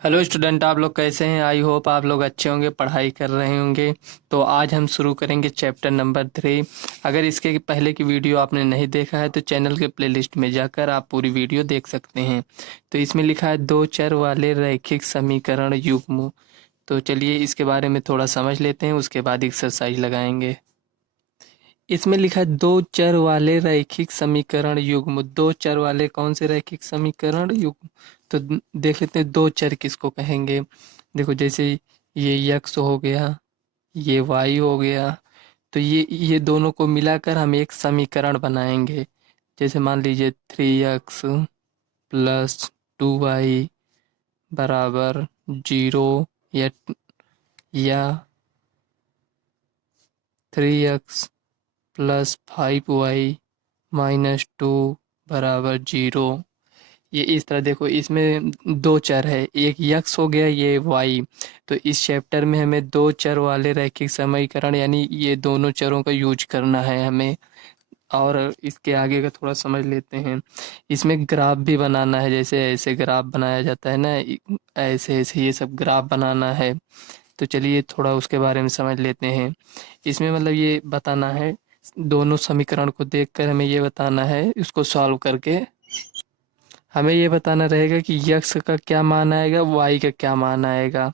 Hello student, आप लोग कैसे हैं? आई होप आप लोग अच्छे होंगे, पढ़ाई कर रहे होंगे। तो आज हम शुरू करेंगे चैप्टर नंबर 3। अगर इसके पहले की वीडियो आपने नहीं देखा है तो चैनल के प्लेलिस्ट में जाकर आप पूरी वीडियो देख सकते हैं। तो इसमें लिखा है दो चर वाले रैखिक समीकरण युग्म। तो चलिए इसके बारे में थोड़ा समझ लेते हैं, उसके बाद एक्सरसाइज लगाएंगे। इसमें लिखा है दो चर वाले रैखिक समीकरण युग्म। दो चर वाले कौन से रैखिक समीकरण युग्म? तो देख लेते हैं दो चर किसको कहेंगे। देखो, जैसे ये यक्स हो गया, ये वाई हो गया। तो ये दोनों को मिलाकर हम एक समीकरण बनाएंगे। जैसे मान लीजिए 3x प्लस 2y बराबर 0, या 3x प्लस 5y माइनस 2 बराबर 0। ये इस तरह देखो, इसमें दो चर है, एक यक्स हो गया, ये वाई। तो इस चैप्टर में हमें दो चर वाले रैखिक समीकरण यानी ये दोनों चरों का यूज करना है हमें। और इसके आगे का थोड़ा समझ लेते हैं। इसमें ग्राफ भी बनाना है, जैसे ऐसे ग्राफ बनाया जाता है ना, ऐसे ऐसे ये सब ग्राफ बनाना है। तो चलिए थोड़ा उसके बारे में समझ लेते हैं। इसमें मतलब ये बताना है, दोनों समीकरण को देखकर हमें ये बताना है, इसको सॉल्व करके हमें ये बताना रहेगा कि यक्स का क्या मान आएगा, वाई का क्या मान आएगा।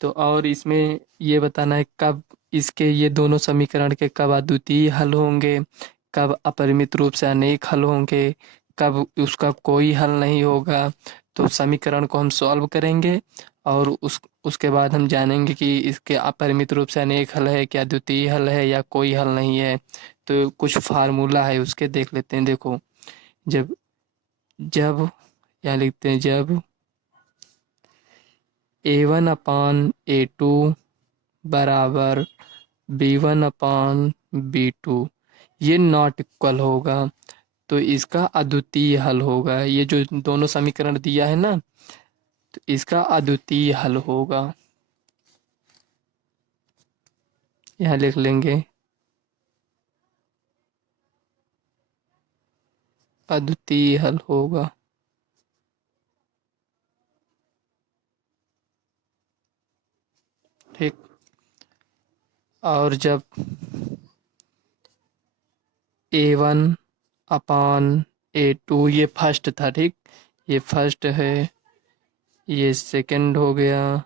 तो और इसमें ये बताना है कब इसके ये दोनों समीकरण के कब अद्वितीय हल होंगे, कब अपरिमित रूप से अनेक हल होंगे, कब उसका कोई हल नहीं होगा। तो समीकरण को हम सॉल्व करेंगे और उसके बाद हम जानेंगे कि इसके अपरिमित रूप से अनेक हल है, क्या द्वितीय हल है या कोई हल नहीं है। तो कुछ फार्मूला है उसके देख लेते हैं। देखो, जब जब यहाँ लिखते हैं, जब A1/A2 बराबर B1/B2 ये नॉट इक्वल होगा, तो इसका अद्वितीय हल होगा। ये जो दोनों समीकरण दिया है ना, तो इसका अद्वितीय हल होगा। यहाँ लिख लेंगे अद्वितीय हल होगा। ठीक। और जब A1/A2 ये फर्स्ट था, ठीक, ये फर्स्ट है, ये सेकंड हो गया।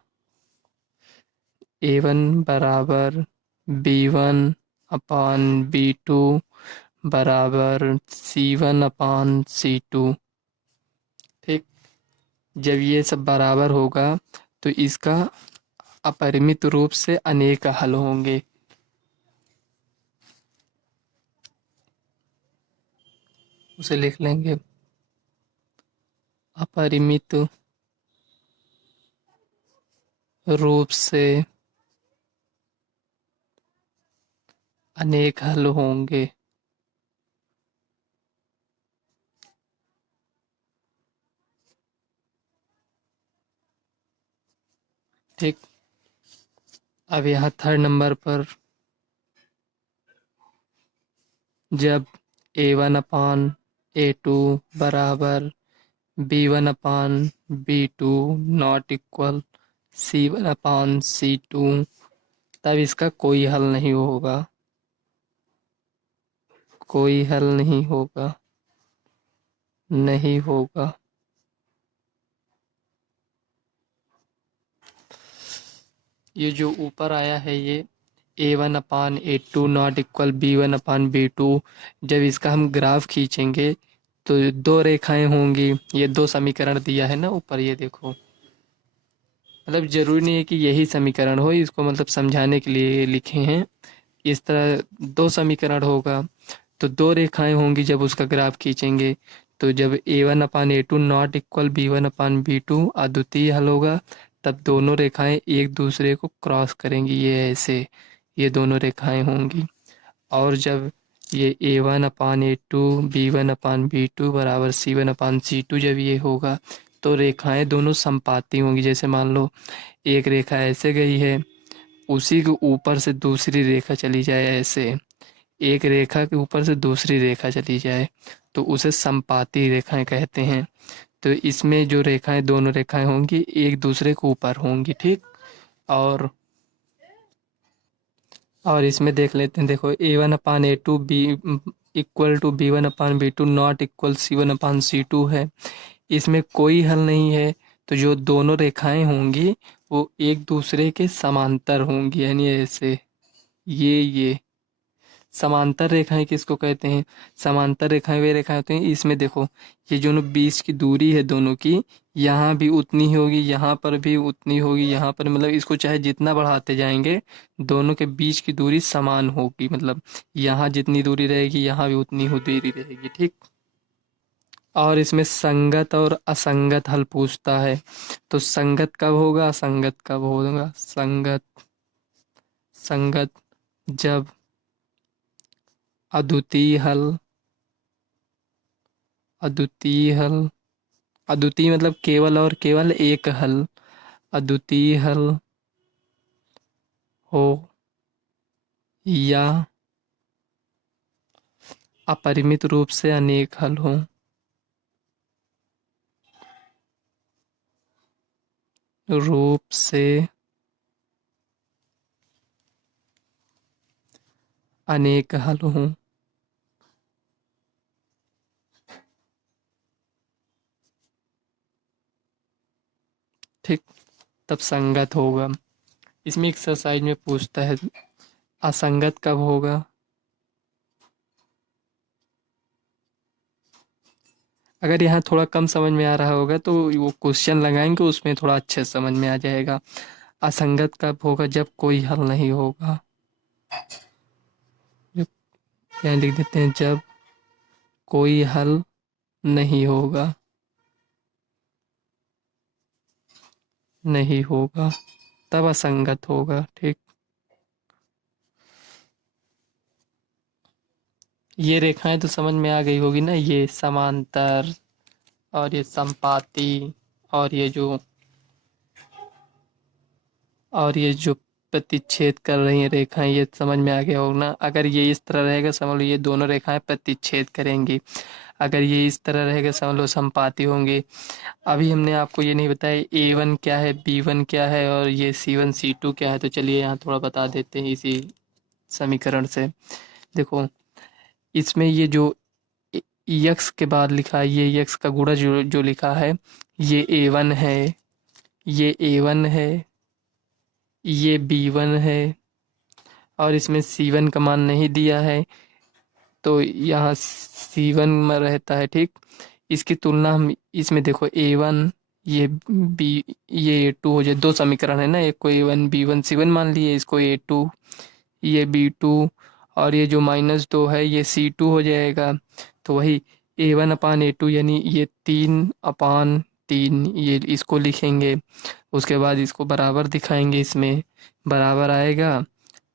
A1 बराबर B1/B2 बराबर C1/C2। ठीक। जब ये सब बराबर होगा तो इसका अपरिमित रूप से अनेक हल होंगे। उसे लिख लेंगे अपरिमित रूप से अनेक हल होंगे। ठीक। अब यहाँ थर्ड नंबर पर, जब A1/A2 बराबर B1/B2 नॉट इक्वल C1/C2, तब इसका कोई हल नहीं होगा। कोई हल नहीं होगा, नहीं होगा। ये जो ऊपर आया है, ये A1/A2 नॉट इक्वल B1/B2, जब इसका हम ग्राफ खींचेंगे तो दो रेखाएं होंगी। ये दो समीकरण दिया है ना ऊपर, ये देखो, मतलब जरूरी नहीं है कि यही समीकरण हो, इसको मतलब समझाने के लिए लिखे हैं। इस तरह दो समीकरण होगा, तो दो रेखाएं होंगी जब उसका ग्राफ खींचेंगे। तो जब A1/A2 नॉट इक्वल B1/B2 अद्वितीय हल होगा, तब दोनों रेखाएं एक दूसरे को क्रॉस करेंगी, ये ऐसे, ये दोनों रेखाएं होंगी। और जब ये A1/A2 B1/B2 बराबर C1/C2 जब ये होगा, तो रेखाएं दोनों समपाती होंगी। जैसे मान लो एक रेखा ऐसे गई है, उसी के ऊपर से दूसरी रेखा चली जाए, ऐसे एक रेखा के ऊपर से दूसरी रेखा चली जाए, तो उसे समपाती रेखाएं कहते हैं। तो इसमें जो रेखाएं, दोनों रेखाएं होंगी एक दूसरे के ऊपर होंगी, ठीक। और इसमें देख लेते हैं, देखो A1/A2 be equal to B1/B2 not equal C1/C2 है। इसमें कोई हल नहीं है, तो जो दोनों रेखाएं होंगी वो एक दूसरे के समांतर होंगी, यानी ऐसे ये समांतर रेखाएं किसको कहते हैं? समांतर रेखाएं वे रेखाएं होती हैं, इसमें देखो ये जो बीच की दूरी है दोनों की, यहाँ भी उतनी ही होगी, यहाँ पर भी उतनी होगी, यहाँ पर मतलब इसको चाहे जितना बढ़ाते जाएंगे दोनों के बीच की दूरी समान होगी, मतलब यहाँ जितनी दूरी रहेगी यहाँ भी उतनी ही दूरी रहेगी, ठीक। और इसमें संगत और असंगत हल पूछता है, तो संगत कब होगा, असंगत कब होगा? संगत संगत जब अद्वितीय हल, अद्वितीय हल, अद्वितीय मतलब केवल और केवल एक हल, अद्वितीय हल हो या अपरिमित रूप से अनेक हल हो, रूप से अनेक हल हो, ठीक, तब संगत होगा। इसमें एक्सरसाइज में पूछता है असंगत कब होगा? अगर यहाँ थोड़ा कम समझ में आ रहा होगा तो वो क्वेश्चन लगाएंगे, उसमें थोड़ा अच्छे से समझ में आ जाएगा। असंगत कब होगा? जब कोई हल नहीं होगा, जब, यहाँ लिख देते हैं जब कोई हल नहीं होगा, नहीं होगा तब असंगत होगा, ठीक। ये रेखाएं तो समझ में आ गई होगी ना, ये समांतर और ये संपाती और ये जो प्रतिच्छेद कर रही हैं रेखाएं, ये समझ में आ गया होगा ना। अगर ये इस तरह रहेगा समझ लो ये दोनों रेखाएं प्रतिच्छेद करेंगी, अगर ये इस तरह रहेगा समझ लो संपाती होंगे। अभी हमने आपको ये नहीं बताया A1 क्या है, B1 क्या है और ये C1 C2 क्या है, तो चलिए यहाँ थोड़ा बता देते हैं इसी समीकरण से। देखो इसमें ये जो यक्स के बाद लिखा है, ये यक्स का गुणा जो जो लिखा है, ये A1 है, ये A1 है, ये B1 है, और इसमें C1 का मान नहीं दिया है, तो यहाँ C1 में रहता है, ठीक। इसकी तुलना हम इसमें देखो A1, ये बी, ये A2 हो जाए, दो समीकरण है ना, एक को A1 B1 C1 मान लिए, इसको A2, ये B2, और ये जो -2 है ये C2 हो जाएगा। तो वही A1/A2 यानी ये 3/3, ये इसको लिखेंगे, उसके बाद इसको बराबर दिखाएंगे, इसमें बराबर आएगा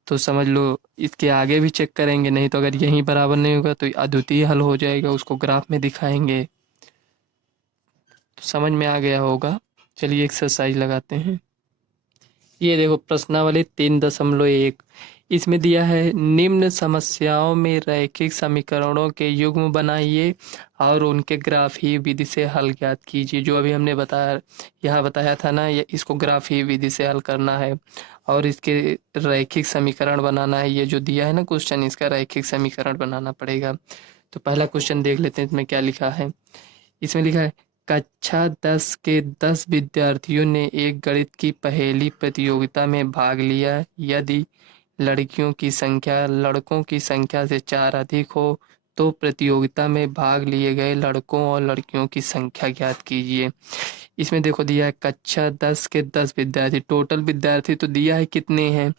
तो समझ लो इसके आगे भी चेक करेंगे, नहीं तो अगर यहीं बराबर नहीं होगा तो अद्वितीय हल हो जाएगा, उसको ग्राफ में दिखाएंगे। तो समझ में आ गया होगा। चलिए एक्सरसाइज लगाते हैं। ये देखो प्रश्नावली 3.1, इसमें दिया है निम्न समस्याओं में रैखिक समीकरणों के युग्म बनाइए और उनके ग्राफीय विधि से हल ज्ञात कीजिए। जो अभी हमने बताया, यहाँ बताया था ना, ये इसको ग्राफीय विधि से हल करना है और इसके रैखिक समीकरण बनाना है। ये जो दिया है ना क्वेश्चन, इसका रैखिक समीकरण बनाना पड़ेगा। तो पहला क्वेश्चन देख लेते हैं इसमें क्या लिखा है। इसमें लिखा है कक्षा 10 के 10 विद्यार्थियों ने एक गणित की पहेली प्रतियोगिता में भाग लिया। यदि लड़कियों की संख्या लड़कों की संख्या से 4 अधिक हो तो प्रतियोगिता में भाग लिए गए लड़कों और लड़कियों की संख्या ज्ञात कीजिए। इसमें देखो दिया है कक्षा 10 के 10 विद्यार्थी, टोटल विद्यार्थी तो दिया है कितने हैं,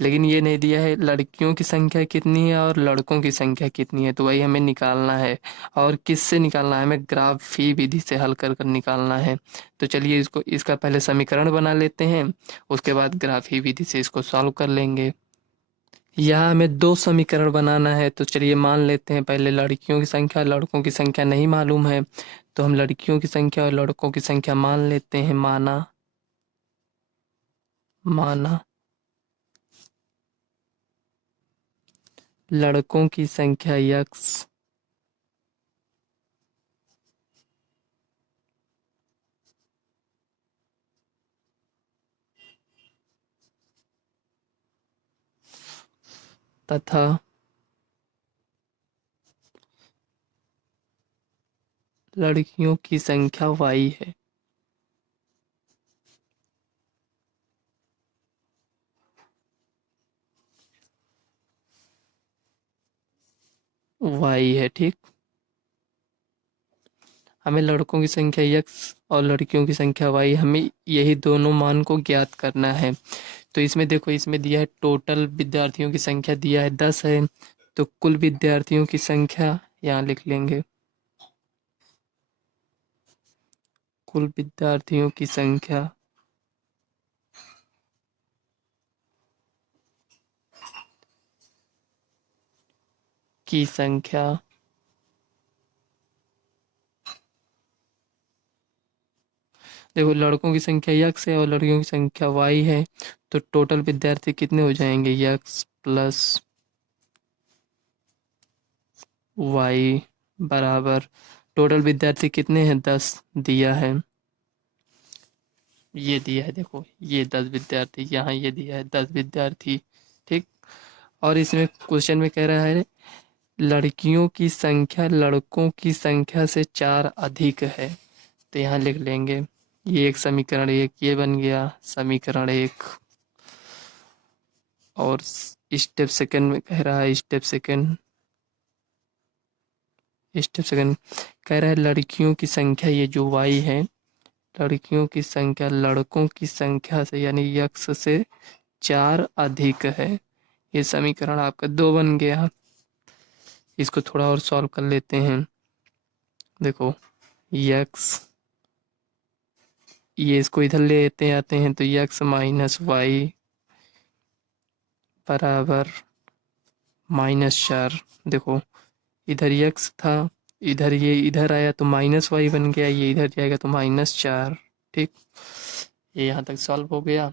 लेकिन ये नहीं दिया है लड़कियों की संख्या कितनी है और लड़कों की संख्या कितनी है, तो वही हमें निकालना है। और किससे निकालना है? हमें ग्राफी विधि से हल कर कर निकालना है। तो चलिए इसको, इसका पहले समीकरण बना लेते हैं, उसके बाद ग्राफी विधि से इसको सॉल्व कर लेंगे। यहाँ हमें दो समीकरण बनाना है, तो चलिए मान लेते हैं पहले लड़कियों की संख्या, लड़कों की संख्या नहीं मालूम है, तो हम लड़कियों की संख्या और लड़कों की संख्या मान लेते हैं। माना, माना लड़कों की संख्या x तथा लड़कियों की संख्या y है। y है, ठीक। हमें लड़कों की संख्या x और लड़कियों की संख्या y, हमें यही दोनों मान को ज्ञात करना है। तो इसमें देखो, इसमें दिया है टोटल विद्यार्थियों की संख्या दिया है 10 है, तो कुल विद्यार्थियों की संख्या यहाँ लिख लेंगे। कुल विद्यार्थियों की संख्या देखो, लड़कों की संख्या x है और लड़कियों की संख्या y है, तो टोटल विद्यार्थी कितने हो जाएंगे, x प्लस y बराबर, टोटल विद्यार्थी कितने हैं, 10 दिया है। ये दिया है, देखो ये 10 विद्यार्थी, यहाँ ये दिया है 10 विद्यार्थी, ठीक। और इसमें क्वेश्चन में कह रहा है लड़कियों की संख्या लड़कों की संख्या से 4 अधिक है, तो यहाँ लिख लेंगे। ये एक समीकरण एक ये बन गया समीकरण एक। और स्टेप सेकंड में कह रहा है स्टेप सेकंड कह रहा है लड़कियों की संख्या, ये जो y है, लड़कियों की संख्या लड़कों की संख्या से यानी x से 4 अधिक है। ये समीकरण आपका 2 बन गया। इसको थोड़ा और सॉल्व कर लेते हैं। देखो x, ये इसको इधर ले लेते आते हैं, तो x माइनस वाई बराबर -4। देखो इधर x था, इधर ये इधर आया तो -y बन गया, ये इधर जाएगा तो -4, ठीक। ये यहाँ तक सॉल्व हो गया।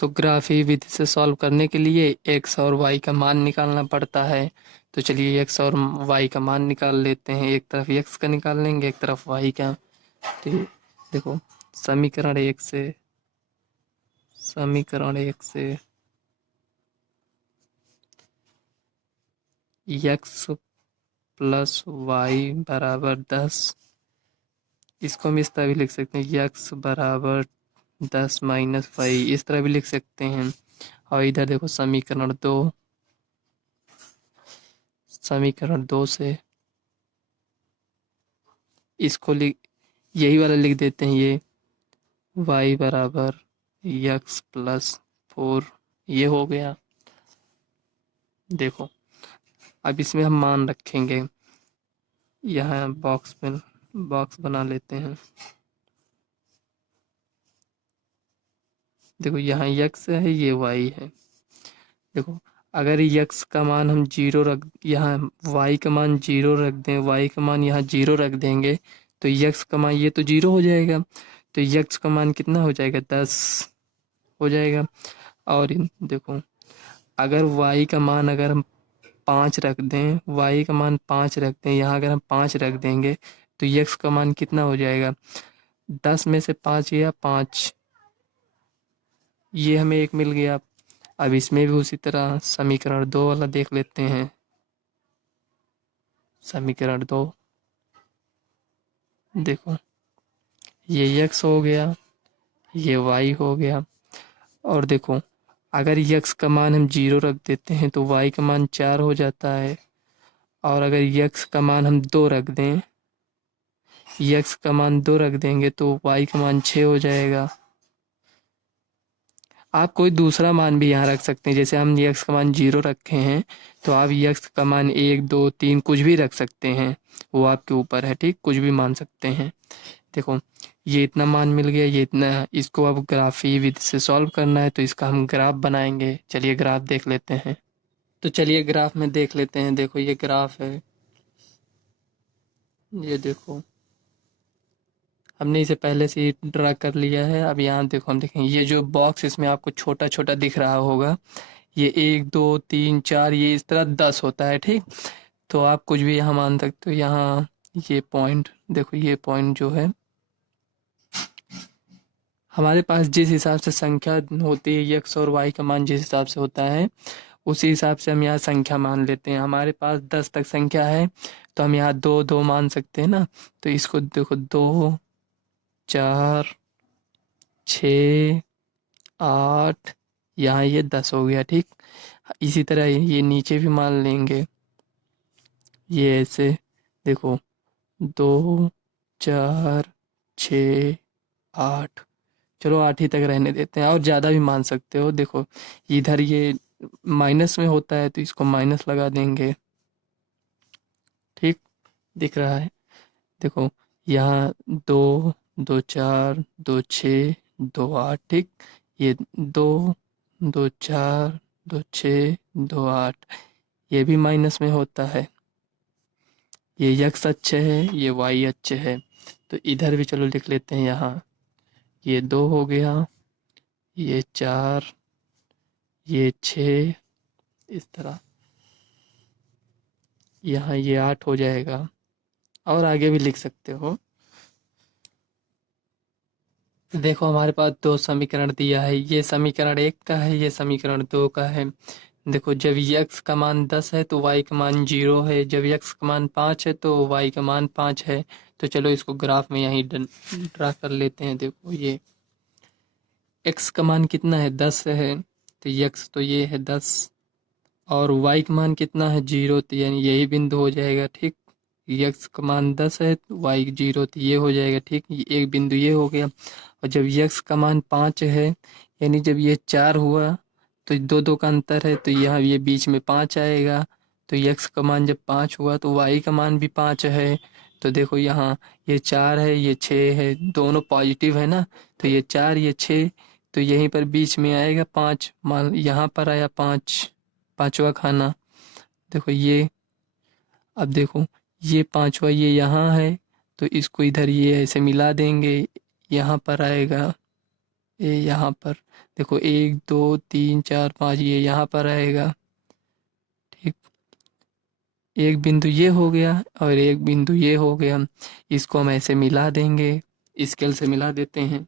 तो ग्राफी विधि से सॉल्व करने के लिए x और y का मान निकालना पड़ता है। तो चलिए x और y का मान निकाल लेते हैं। एक तरफ x का निकाल लेंगे, एक तरफ y का। तो देखो समीकरण एक से x प्लस वाई बराबर 10, इसको हम इस तरह भी लिख सकते हैं, x बराबर 10 माइनस वाई, इस तरह भी लिख सकते हैं। और इधर देखो समीकरण दो से इसको यही वाला लिख देते हैं, ये y बराबर x प्लस 4, ये हो गया। देखो अब इसमें हम मान रखेंगे, यहाँ बॉक्स बना लेते हैं। देखो यहाँ x है, ये y है। देखो अगर x का मान हम जीरो रख, यहाँ y का मान जीरो रख दें, y का मान यहाँ जीरो रख देंगे, तो x का मान ये तो जीरो हो जाएगा, तो x का मान कितना हो जाएगा, 10 हो जाएगा। और देखो अगर y का मान अगर हम 5 रख दें, y का मान 5 रख दें, यहाँ अगर हम 5 रख देंगे तो x का मान कितना हो जाएगा, 10 में से 5 गया 5, ये हमें एक मिल गया। अब इसमें भी उसी तरह समीकरण 2 वाला देख लेते हैं। समीकरण 2, देखो ये x हो गया, ये y हो गया। और देखो अगर x का मान हम जीरो रख देते हैं तो y का मान 4 हो जाता है। और अगर x का मान हम 2 रख दें, x का मान 2 रख देंगे तो y का मान 6 हो जाएगा। आप कोई दूसरा मान भी यहाँ रख सकते हैं, जैसे हम x का मान 0 रखे हैं तो आप x का मान 1 2 3 कुछ भी रख सकते हैं, वो आपके ऊपर है, ठीक, कुछ भी मान सकते हैं। देखो ये इतना मान मिल गया, ये इतना है। इसको अब ग्राफी विधि से सॉल्व करना है, तो इसका हम ग्राफ बनाएंगे। चलिए ग्राफ देख लेते हैं। तो चलिए ग्राफ में देख लेते हैं। देखो ये ग्राफ है, ये देखो हमने इसे पहले से ही ड्रा कर लिया है। अब यहाँ देखो, हम देखें ये जो बॉक्स इसमें आपको छोटा छोटा दिख रहा होगा, ये 1 2 3 4, ये इस तरह 10 होता है, ठीक। तो आप कुछ भी यहाँ मान सकते हो। यहाँ ये पॉइंट देखो, ये पॉइंट जो है हमारे पास जिस हिसाब से संख्या होती है, x और y का मान जिस हिसाब से होता है, उसी हिसाब से हम यहाँ संख्या मान लेते हैं। हमारे पास 10 तक संख्या है तो हम यहाँ 2 2 मान सकते हैं ना। तो इसको देखो 2 4 6 8, यहाँ ये 10 हो गया। ठीक, इसी तरह ये नीचे भी मान लेंगे। ये ऐसे देखो 2 4 6 8, चलो 8 ही तक रहने देते हैं, और ज़्यादा भी मान सकते हो। देखो इधर ये माइनस में होता है तो इसको माइनस लगा देंगे। ठीक, दिख रहा है। देखो यहाँ 2 2 4 2 6 2 8। ठीक, ये 2 2 4 2 6 2 8, ये भी माइनस में होता है। ये यक्स अच्छे है, ये वाई अच्छे है, तो इधर भी चलो लिख लेते हैं। यहाँ ये 2 हो गया, ये 4, ये 6, इस तरह यहाँ ये 8 हो जाएगा, और आगे भी लिख सकते हो। देखो हमारे पास दो समीकरण दिया है, ये समीकरण 1 का है, ये समीकरण 2 का है। देखो जब यक्स का मान 10 है तो वाई का मान 0 है, जब यक्स का मान 5 है तो वाई का मान 5 है। तो चलो इसको ग्राफ में यहीं ड्रा कर लेते हैं। देखो ये एक्स का मान कितना है, 10 है, तो यक्स तो ये है 10, और वाई का मान कितना है, 0, तो यानी यही बिंदु हो जाएगा। ठीक, यक्स का मान 10 है, वाई 0, तो ये हो जाएगा। ठीक, एक बिंदु ये हो गया। और जब यक्स का मान 5 है, यानी जब ये 4 हुआ तो दो दो का अंतर है, तो यहाँ ये बीच में 5 आएगा। तो यक्स का मान जब 5 हुआ तो वाई का मान भी 5 है। तो देखो यहाँ ये 4 है, ये 6 है, दोनों पॉजिटिव है ना, तो ये 4 ये 6, तो यहीं पर बीच में आएगा 5। मान यहाँ पर आया 5, पांचवा खाना। देखो ये, अब देखो ये पांचवा ये यहाँ है, तो इसको इधर ये ऐसे मिला देंगे, यहाँ पर आएगा, ये यहाँ पर देखो 1 2 3 4 5, ये यहाँ पर आएगा। ठीक, एक बिंदु ये हो गया और एक बिंदु ये हो गया, इसको हम ऐसे मिला देंगे, स्केल से मिला देते हैं।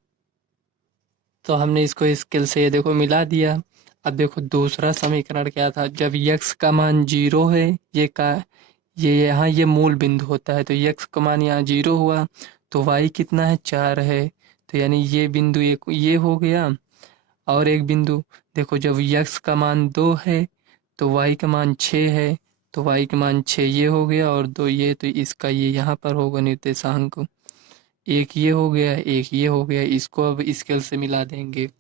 तो हमने इसको स्केल से ये देखो मिला दिया। अब देखो दूसरा समीकरण क्या था, जब यक्स का मान 0 है, ये यहाँ ये मूल बिंदु होता है, तो यक्स का मान यहाँ 0 हुआ, तो वाई कितना है, 4 है, तो यानी ये बिंदु ये हो गया। और एक बिंदु देखो जब यक्स का मान 2 है तो वाई का मान 6 है, तो वाई का मान 6 ये हो गया, और 2 ये, तो इसका ये यहाँ पर होगा निर्देशांक। एक ये हो गया, एक ये हो गया, इसको अब स्केल से मिला देंगे।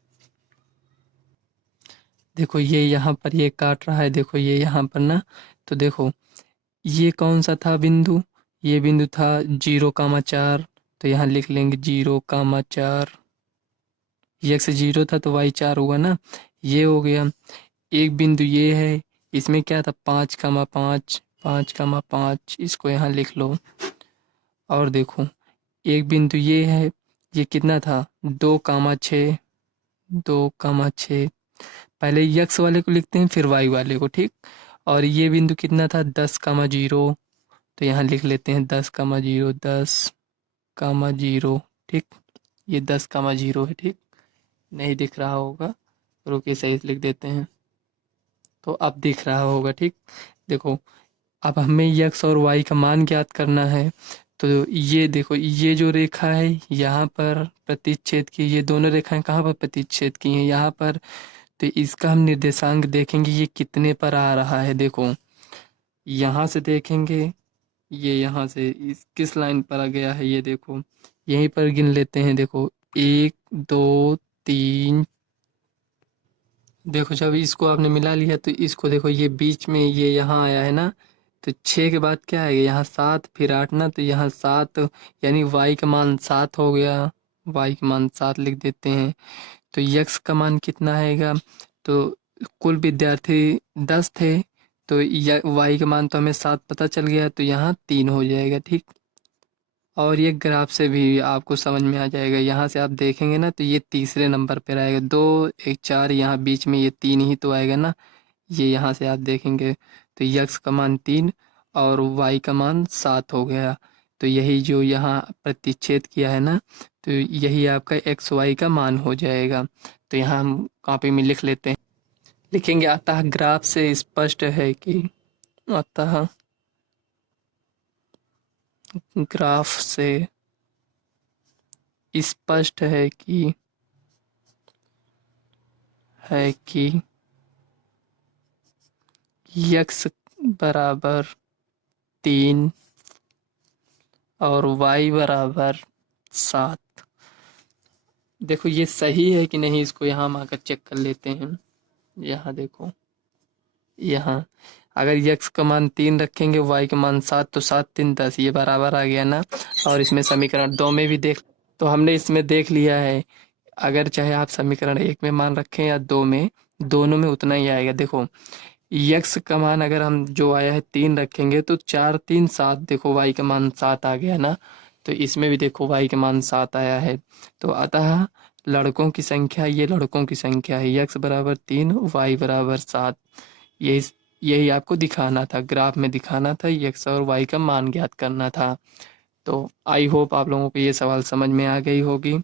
देखो ये यहाँ पर ये काट रहा है, देखो ये यहाँ पर ना, तो देखो ये कौन सा था बिंदु, ये बिंदु था 0,4, तो यहाँ लिख लेंगे 0,4। यक्स 0 था तो वाई 4 हुआ ना, ये हो गया। एक बिंदु ये है, इसमें क्या था, 5,5, 5,5, इसको यहाँ लिख लो। और देखो एक बिंदु ये है, ये कितना था, 2,6, 2,6। पहले यक्स वाले को लिखते हैं फिर वाई वाले को। ठीक, और ये बिंदु कितना था, 10,0, तो यहाँ लिख लेते हैं 10,0, 10,0। ठीक, ये 10,0 है। ठीक, नहीं दिख रहा होगा, रुकिए सही से लिख देते हैं, तो अब दिख रहा होगा। ठीक, देखो अब हमें यक्स और वाई का मान ज्ञात करना है। तो ये देखो ये जो रेखा है यहाँ पर प्रतिच्छेद की, ये दोनों रेखाएं कहाँ पर प्रतिच्छेद की हैं, यहाँ पर। तो इसका हम निर्देशांक देखेंगे ये कितने पर आ रहा है। देखो यहाँ से देखेंगे, ये यहाँ से किस लाइन पर आ गया है, ये देखो यहीं पर गिन लेते हैं। देखो 1 2 3, देखो जब इसको आपने मिला लिया तो इसको देखो ये बीच में ये यहाँ आया है ना, तो 6 के बाद क्या आएगा, यहाँ 7, फिर 8 ना, तो यहाँ 7, यानी वाई का मान 7 हो गया। वाई का मान 7 लिख देते हैं। तो यक्स का मान कितना आएगा, तो कुल विद्यार्थी 10 थे, तो वाई का मान तो हमें 7 पता चल गया, तो यहाँ 3 हो जाएगा। ठीक, और ये ग्राफ से भी आपको समझ में आ जाएगा, यहाँ से आप देखेंगे ना तो ये तीसरे नंबर पर आएगा, 2 1 4, यहाँ बीच में ये 3 ही तो आएगा ना। ये यहाँ से आप देखेंगे तो यक्स का मान 3 और वाई का मान 7 हो गया। तो यही जो यहाँ प्रतिच्छेद किया है ना, तो यही आपका एक्स वाई का मान हो जाएगा। तो यहाँ हम कॉपी में लिख लेते हैं। लिखेंगे अतः ग्राफ से स्पष्ट है कि, अतः ग्राफ से स्पष्ट है कि यक्स बराबर 3 और y बराबर 7। देखो ये सही है कि नहीं, इसको यहाँ हम आकर चेक कर लेते हैं। यहाँ देखो, यहाँ अगर यक्स का मान 3 रखेंगे, y का मान 7, तो 7 3 10, ये बराबर आ गया ना। और इसमें समीकरण 2 में भी देख, तो हमने इसमें देख लिया है, अगर चाहे आप समीकरण 1 में मान रखें या 2 में, दोनों में उतना ही आएगा। देखो यक्स का मान अगर हम जो आया है 3 रखेंगे तो 4 3 7, देखो y का मान 7 आ गया ना। तो इसमें भी देखो y का मान 7 आया है। तो अतः लड़कों की संख्या, ये लड़कों की संख्या है, यक्स बराबर 3 y बराबर 7। यही यही आपको दिखाना था, ग्राफ में दिखाना था, यक्स और वाई का मान ज्ञात करना था। तो आई होप आप लोगों को ये सवाल समझ में आ गई होगी।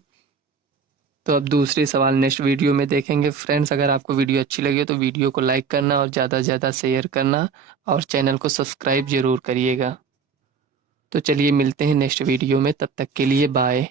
तो अब दूसरे सवाल नेक्स्ट वीडियो में देखेंगे। फ्रेंड्स, अगर आपको वीडियो अच्छी लगी हो तो वीडियो को लाइक करना और ज़्यादा से ज़्यादा शेयर करना और चैनल को सब्सक्राइब ज़रूर करिएगा। तो चलिए मिलते हैं नेक्स्ट वीडियो में, तब तक के लिए बाय।